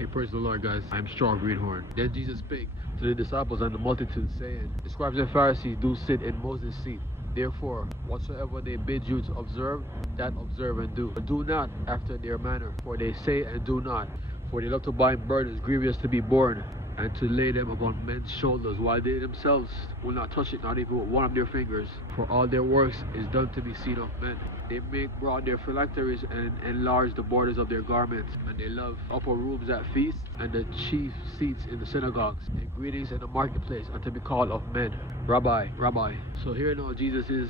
Hey, praise the Lord, guys. I'm Strong Greenhorn. Then Jesus spake to the disciples and the multitude, saying, the scribes and Pharisees do sit in Moses' seat. Therefore, whatsoever they bid you to observe, that observe and do. But do not after their manner, for they say and do not. For they love to bind burdens grievous to be borne, and to lay them upon men's shoulders, while they themselves will not touch it, not even with one of their fingers. For all their works is done to be seen of men. They make broad their phylacteries and enlarge the borders of their garments, and they love upper rooms at feasts, and the chief seats in the synagogues, and greetings in the marketplace, and to be called of men, Rabbi, Rabbi. So here now Jesus is,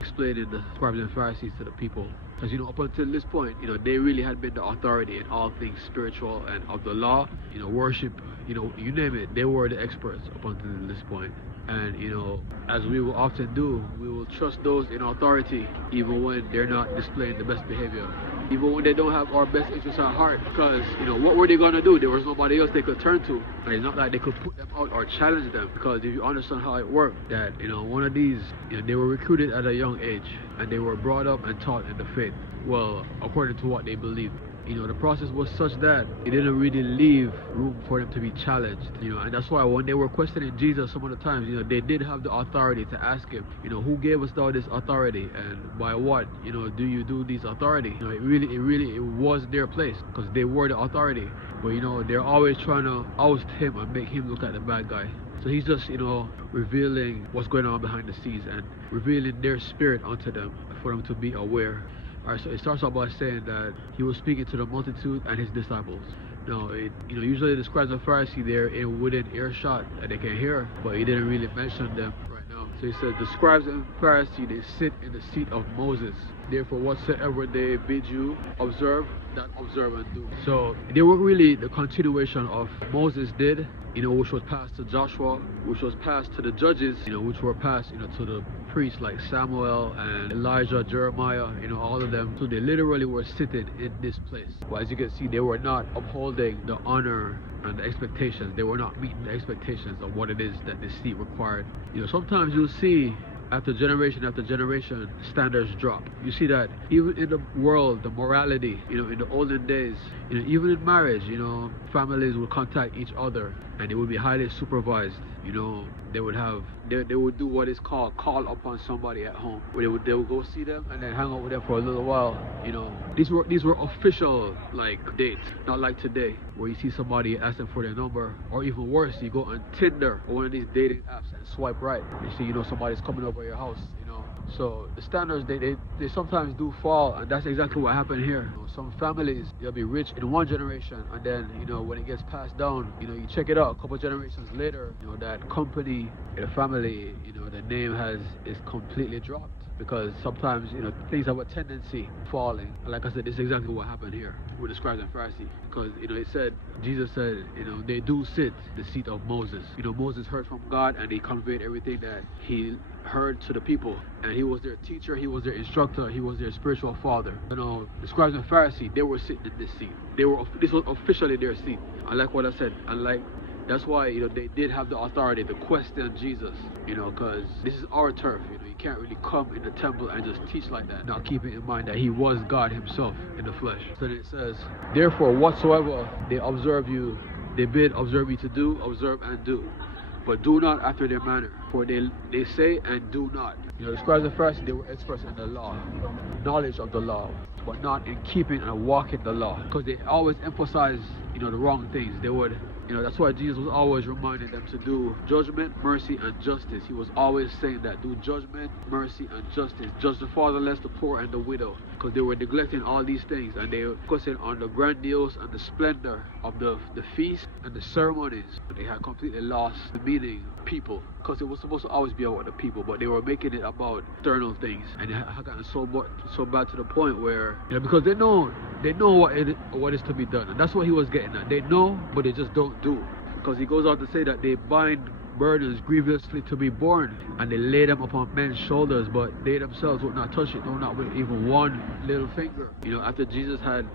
explaining the scribes and Pharisees to the people. Because, up until this point, they really had been the authority in all things spiritual and of the law, worship, you name it, they were the experts up until this point. And, as we will often do, we will trust those in authority, even when they're not displaying the best behavior. Even when they don't have our best interests at heart. Because, what were they going to do? There was nobody else they could turn to. And it's not like they could put them out or challenge them. Because if you understand how it worked, that, one of these, they were recruited at a young age. And they were brought up and taught in the faith. Well, according to what they believed. The process was such that it didn't really leave room for them to be challenged, and that's why when they were questioning Jesus some of the times, they did have the authority to ask him, who gave us all this authority, and by what, do you do this authority? It was their place, because they were the authority, but they're always trying to oust him and make him look like the bad guy. So he's just, revealing what's going on behind the scenes and revealing their spirit unto them for them to be aware. Alright, so it starts off by saying that he was speaking to the multitude and his disciples. Now, usually the scribes and Pharisees, they're in within earshot that they can hear, but he didn't really mention them right now. So he said, the scribes and Pharisees, they sit in the seat of Moses. Therefore, whatsoever they bid you observe, that observe and do. So they were really the continuation of Moses did, which was passed to Joshua, which was passed to the judges, which were passed, to the priests like Samuel and Elijah, Jeremiah, all of them. So they literally were sitting in this place. But as you can see, they were not upholding the honor and the expectations. They were not meeting the expectations of what it is that this seat required. Sometimes you'll see after generation, standards drop. You see that even in the world, the morality, in the olden days, even in marriage, families would contact each other and it would be highly supervised. They would do what is called call upon somebody at home, where they would go see them and then hang out with them for a little while. These were official dates, not like today where you see somebody ask them for their number, or even worse, you go on Tinder or one of these dating apps and swipe right. You see, somebody's coming over your house. So the standards, they sometimes do fall, and that's exactly what happened here. Some families, they'll be rich in one generation, and then when it gets passed down, you check it out a couple generations later, that company, the family, the name is completely dropped. Because sometimes, things have a tendency falling. And like I said, this is exactly what happened here with the scribes and Pharisees. Because, Jesus said, they do sit the seat of Moses. Moses heard from God and he conveyed everything that he heard to the people. And he was their teacher, he was their instructor, he was their spiritual father. The scribes and Pharisees, they were sitting in this seat. This was officially their seat. I like what I said. That's why, they did have the authority to question Jesus, because this is our turf, you can't really come in the temple and just teach like that, not keeping in mind that he was God himself in the flesh. So then it says, therefore, whatsoever they bid observe you to do, observe and do. But do not after their manner, for they say and do not. The scribes and Pharisees, they were experts in the law, knowledge of the law, but not in keeping and walking the law, because they always emphasize, the wrong things. They would, that's why Jesus was always reminding them to do judgment, mercy, and justice. He was always saying that, do judgment, mercy, and justice. Judge the fatherless, the poor, and the widow. Because they were neglecting all these things, and they were focusing on the grandiose and the splendor of the feast and the ceremonies. They had completely lost the meaning of people, because it was supposed to always be about the people, but they were making it about external things. And it had gotten so bad to the point where, because they know what is to be done, and that's what he was getting at. They know, but they just don't do. Because he goes on to say that they bind burdens grievously to be borne, and they laid them upon men's shoulders, but they themselves would not touch it, no, not with even one little finger. After Jesus had,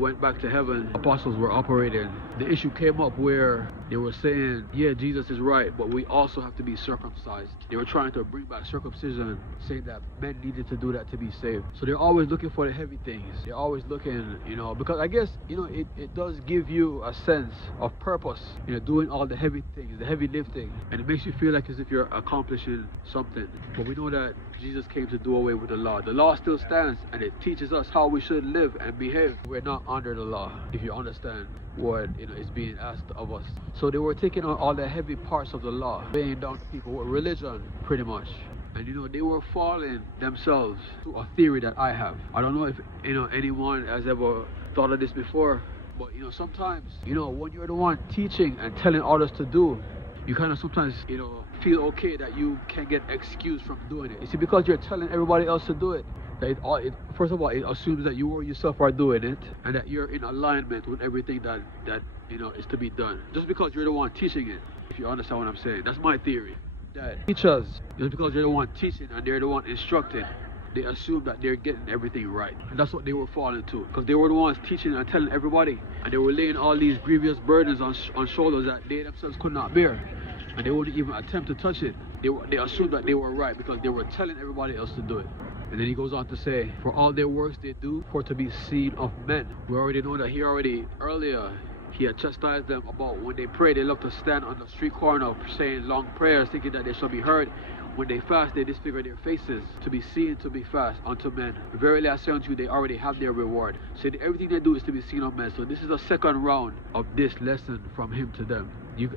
went back to heaven, apostles were operating. The issue came up where they were saying, yeah, Jesus is right, but we also have to be circumcised. They were trying to bring back circumcision, saying that men needed to do that to be saved. So they're always looking for the heavy things. They're always looking, because I guess, it does give you a sense of purpose, doing all the heavy things, the heavy lifting, and it makes you feel like as if you're accomplishing something. But we know that Jesus came to do away with the law. The law still stands, and it teaches us how we should live and behave. We're not under the law, if you understand what is being asked of us. So they were taking on all the heavy parts of the law, laying down to people with religion, pretty much. And they were falling themselves to a theory that I have. I don't know if anyone has ever thought of this before, but sometimes when you're the one teaching and telling others to do, you kind of sometimes feel okay that you can get excused from doing it. You see, because you're telling everybody else to do it, that first of all, it assumes that you or yourself are doing it, and that you're in alignment with everything that is to be done. Just because you're the one teaching it, if you understand what I'm saying. That's my theory. That teachers, just because you're the one teaching and they're the one instructing, they assume that they're getting everything right. And that's what they were falling to, because they were the ones teaching and telling everybody, and they were laying all these grievous burdens on shoulders that they themselves could not bear, and they wouldn't even attempt to touch it. They assumed that they were right because they were telling everybody else to do it. And then he goes on to say, for all their works they do for to be seen of men. We already know that earlier he had chastised them about when they pray, they love to stand on the street corner saying long prayers, thinking that they shall be heard. When they fast, they disfigure their faces, to be seen to be fast unto men. Verily I say unto you, they already have their reward. So everything they do is to be seen of men. So this is the second round of this lesson from him to them.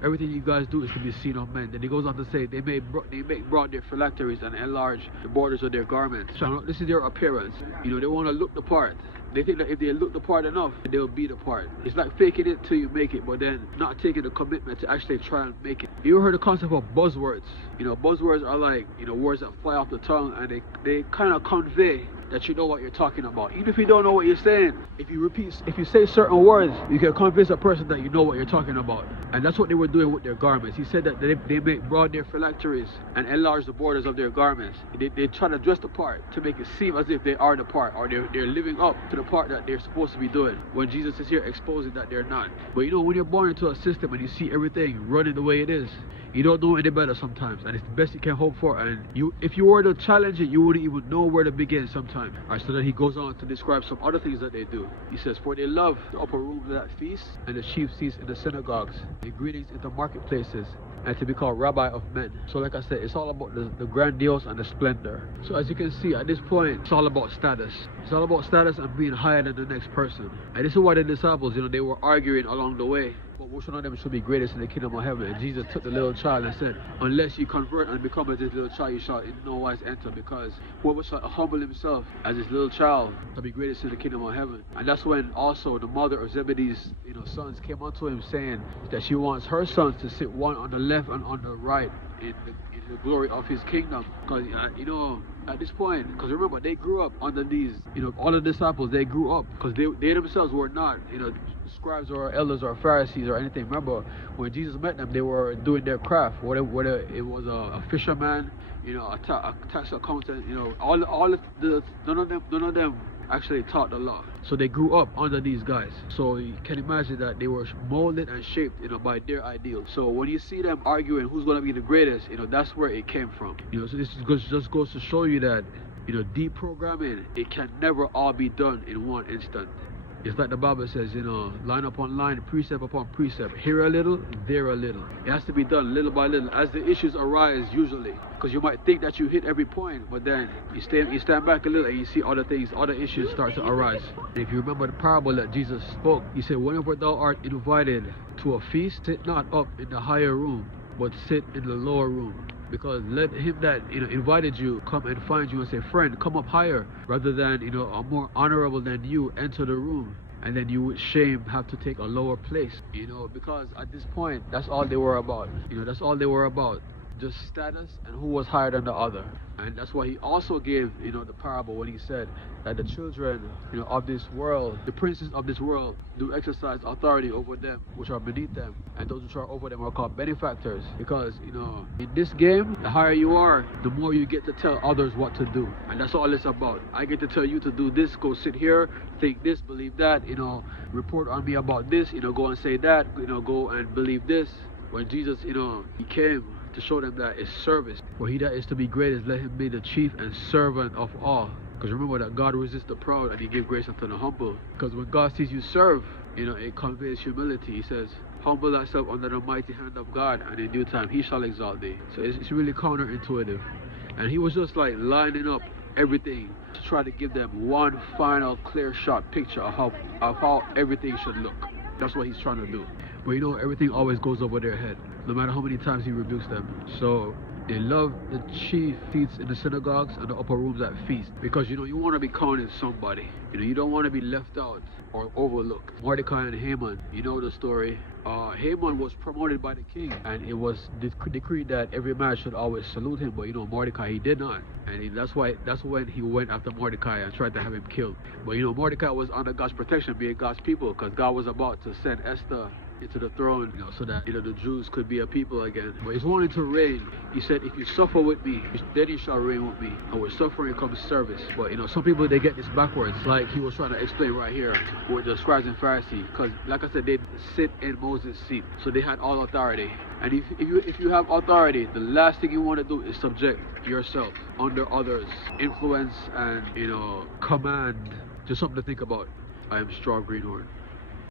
Everything you guys do is to be seen of men. Then he goes on to say, they make broad their phylacteries and enlarge the borders of their garments. So this is their appearance. They want to look the part. They think that if they look the part enough, they'll be the part. It's like faking it till you make it, but then not taking the commitment to actually try and make it. You ever heard the concept of buzzwords? Buzzwords are like, words that fly off the tongue, and they kind of convey that you know what you're talking about. Even if you don't know what you're saying, if you say certain words, you can convince a person that you know what you're talking about. And that's what they were doing with their garments. He said that they make broad their phylacteries and enlarge the borders of their garments. They try to dress the part to make it seem as if they are the part, or they're living up to the part that they're supposed to be doing, when Jesus is here exposing that they're not. But when you're born into a system and you see everything running the way it is, you don't know any better sometimes, and it's the best you can hope for. And if you were to challenge it, you wouldn't even know where to begin sometimes. Alright, so then he goes on to describe some other things that they do. He says, for they love the upper rooms at feasts and the chief seats in the synagogues, and greetings in the marketplaces, and to be called rabbi of men. So like I said, it's all about the grandiose and the splendor. So as you can see, at this point, it's all about status. It's all about status and being higher than the next person. And this is why the disciples, they were arguing along the way. But which one of them should be greatest in the kingdom of heaven? And Jesus took the little child and said, unless you convert and become as this little child, you shall in no wise enter, because whoever shall humble himself as this little child shall be greatest in the kingdom of heaven. And that's when also the mother of Zebedee's sons came unto him, saying that she wants her sons to sit one on the left and on the right in the glory of his kingdom. Because at this point, because remember, they grew up under these, all the disciples, they grew up because they themselves were not scribes or elders or Pharisees or anything. Remember, when Jesus met them, they were doing their craft, whether it was a fisherman, a tax accountant, none of them actually taught the law. So they grew up under these guys. So you can imagine that they were molded and shaped, by their ideals. So when you see them arguing who's going to be the greatest, that's where it came from. So this just goes to show you that, deprogramming, it can never all be done in one instant. It's like the Bible says, line upon line, precept upon precept, here a little, there a little. It has to be done little by little as the issues arise usually. Because you might think that you hit every point, but then you stand back a little and you see other things, other issues start to arise. And if you remember the parable that Jesus spoke, he said, whenever thou art invited to a feast, sit not up in the higher room, but sit in the lower room. Because let him that invited you come and find you and say, friend, come up higher, rather than a more honorable than you enter the room, and then you with shame have to take a lower place. Because at this point, that's all they were about. That's all they were about. just status and who was higher than the other. And that's why he also gave, the parable when he said that the children, of this world, the princes of this world, do exercise authority over them which are beneath them, and those which are over them are called benefactors. Because, in this game, the higher you are, the more you get to tell others what to do. And that's all it's about. I get to tell you to do this, go sit here, think this, believe that, report on me about this, go and say that, go and believe this. When Jesus, he came to show them that it's service. For he that is to be greatest, let him be the chief and servant of all. Because remember that God resists the proud and he gives grace unto the humble. Because when God sees you serve, it conveys humility. He says, humble thyself under the mighty hand of God, and in due time he shall exalt thee. So it's really counterintuitive. And he was just like lining up everything to try to give them one final clear shot picture of how everything should look. That's what he's trying to do. But everything always goes over their head, no matter how many times he rebukes them. So they love the chief seats in the synagogues and the upper rooms at feast, because you want to be counted somebody. You don't want to be left out or overlooked. Mordecai and Haman, you know the story. Haman was promoted by the king, and it was decreed that every man should always salute him. But Mordecai, he did not, and that's when he went after Mordecai and tried to have him killed. But Mordecai was under God's protection, being God's people, because God was about to send Esther into the throne, so that the Jews could be a people again. But he's wanting to reign. He said, if you suffer with me, then you shall reign with me. And with suffering comes service. But some people, they get this backwards, like he was trying to explain right here with the scribes and Pharisees. Because like I said, they sit in Moses' seat, so they had all authority. And if you have authority, the last thing you want to do is subject yourself under others, influence and command. Just something to think about. I am Straw Greenhorn.